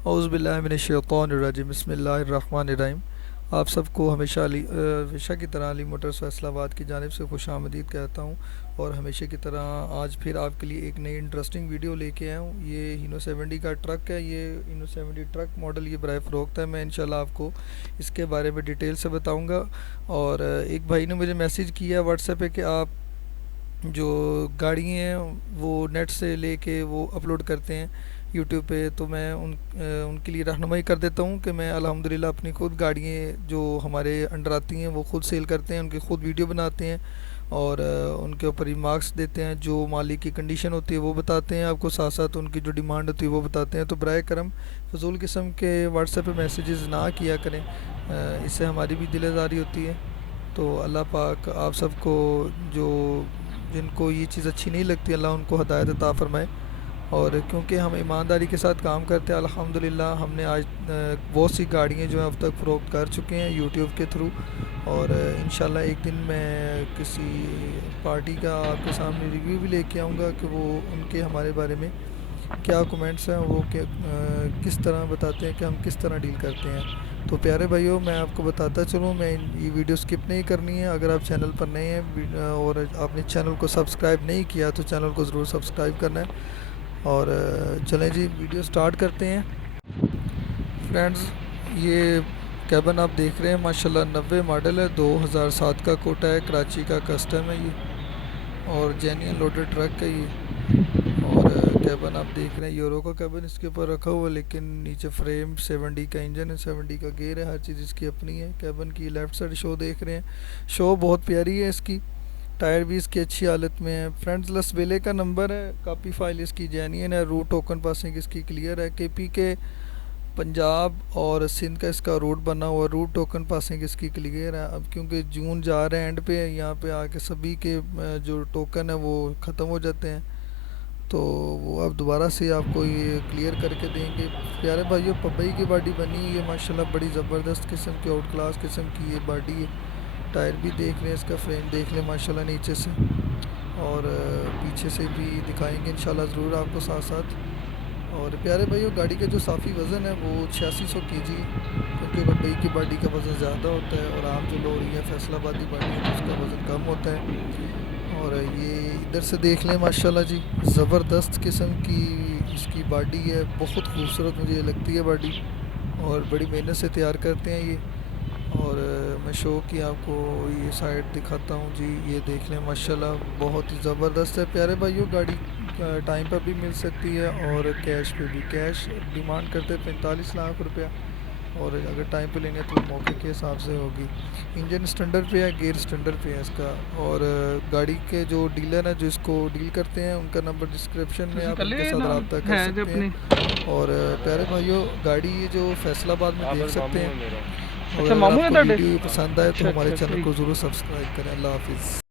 औज़ुबिल्लाहिमिनश्शैतानिर्रजीम बिस्मिल्लाहिर्रहमानिर्रहीम। आप सबको हमेशा की तरह अली मोटर्स फैसलाबाद की जानिब से खुश आमदीद कहता हूँ। और हमेशा की तरह आज फिर आपके लिए एक नई इंटरेस्टिंग वीडियो लेके आया हूँ। ये हीनो 70 का ट्रक है। ये हीनो 70 ट्रक मॉडल ये बराए फ़रोख्त है। मैं इंशाल्लाह आपको इसके बारे में डिटेल से बताऊँगा। और एक भाई ने मुझे मैसेज किया व्हाट्सएप पे कि आप जो गाड़ी हैं वो नेट से लेके वो अपलोड करते हैं यूट्यूब पे, तो मैं उनके लिए रहनुमाई कर देता हूँ कि मैं अल्हम्दुलिल्लाह अपनी खुद गाड़ियाँ जो हमारे अंडर आती हैं वो खुद सेल करते हैं, उनकी खुद वीडियो बनाते हैं और उनके ऊपर रिमार्क्स देते हैं। जो मालिक की कंडीशन होती है वो बताते हैं आपको, साथ साथ उनकी जो डिमांड होती है वो बताते हैं। तो बराए करम फजूल किस्म के व्हाट्सएप पे मैसेजेस ना किया करें, इससे हमारी भी दिल आज़ारी होती है। तो अल्लाह पाक आप सबको, जो जिनको ये चीज़ अच्छी नहीं लगती, अल्लाह उनको हिदायत अता फ़रमाए। और क्योंकि हम ईमानदारी के साथ काम करते हैं अल्हम्दुलिल्लाह, हमने आज बहुत सी गाड़ियाँ जो हैं अब तक फ़रोख्त कर चुके हैं यूट्यूब के थ्रू। और इंशाल्लाह एक दिन मैं किसी पार्टी का आपके सामने रिव्यू भी लेके आऊँगा कि वो उनके हमारे बारे में क्या कमेंट्स हैं, वो क्या किस तरह बताते हैं कि हम किस तरह डील करते हैं। तो प्यारे भाइयों, मैं आपको बताता चलूँ, मैं ये वीडियो स्किप नहीं करनी है। अगर आप चैनल पर नए हैं और आपने चैनल को सब्सक्राइब नहीं किया तो चैनल को ज़रूर सब्सक्राइब करना है। और चलें जी, वीडियो स्टार्ट करते हैं। फ्रेंड्स, ये कैबन आप देख रहे हैं माशाल्लाह 90 मॉडल है, 2007 का कोटा है, कराची का कस्टम है ये और जेन्युइन लोडेड ट्रक है ये। और कैबन आप देख रहे हैं यूरो का कैबन इसके ऊपर रखा हुआ है, लेकिन नीचे फ्रेम 70 का इंजन है, 70 का गेयर है, हर चीज़ इसकी अपनी है। कैबन की लेफ़्ट साइड शो देख रहे हैं, शो बहुत प्यारी है इसकी। टायर भी इसकी अच्छी हालत में है। फ्रेंड्स, लसबेले का नंबर है, कापी फाइल इसकी जेन्युइन है, रूट टोकन पासिंग इसकी क्लियर है। केपी के पंजाब और सिंध का इसका रूट बना हुआ, रूट टोकन पासिंग इसकी क्लियर है। अब क्योंकि जून जा रहे हैं एंड पे, यहाँ पे आके सभी के जो टोकन है वो ख़त्म हो जाते हैं, तो वो अब दोबारा से आपको ये क्लियर करके देंगे। प्यारे भाइयों, पबई की बॉडी बनी है माशाल्लाह, बड़ी ज़बरदस्त किस्म की, आउट क्लास किस्म की ये बॉडी है। टायर भी देख लें, इसका फ्रेम देख लें माशाल्लाह नीचे से, और पीछे से भी दिखाएंगे इंशाल्लाह ज़रूर आपको साथ साथ। और प्यारे भाइयों, गाड़ी का जो साफ़ी वज़न है वो 8600 kg, क्योंकि पबई की बॉडी का वज़न ज़्यादा होता है और आम जो लोरी है फैसलाबादी बॉडी है तो उसका वज़न कम होता है। और ये इधर से देख लें माशाल्लाह जी, ज़बरदस्त किस्म की इसकी बॉडी है, बहुत खूबसूरत मुझे लगती है बॉडी, और बड़ी मेहनत से तैयार करते हैं ये। और मैं शो की आपको ये साइड दिखाता हूँ जी, ये देख लें माशाल्लाह, बहुत ही ज़बरदस्त है। प्यारे भाइयों, गाड़ी टाइम पर भी मिल सकती है और कैश पे भी। कैश डिमांड करते 45 लाख रुपया, और अगर टाइम पे लेंगे तो मौके के हिसाब से होगी। इंजन स्टैंडर्ड पे है, गेयर स्टैंडर्ड पे है इसका। और गाड़ी के जो डीलर हैं जो इसको डील करते हैं, उनका नंबर डिस्क्रिप्शन में, आप उनके साथ रब्ता कर सकते हैं। और प्यारे भाइयों, गाड़ी ये जो फैसलाबाद में देख सकते हैं। और अगर आपको वीडियो पसंद आए तो हमारे चैनल को ज़रूर सब्सक्राइब करें। अल्लाह हाफिज़।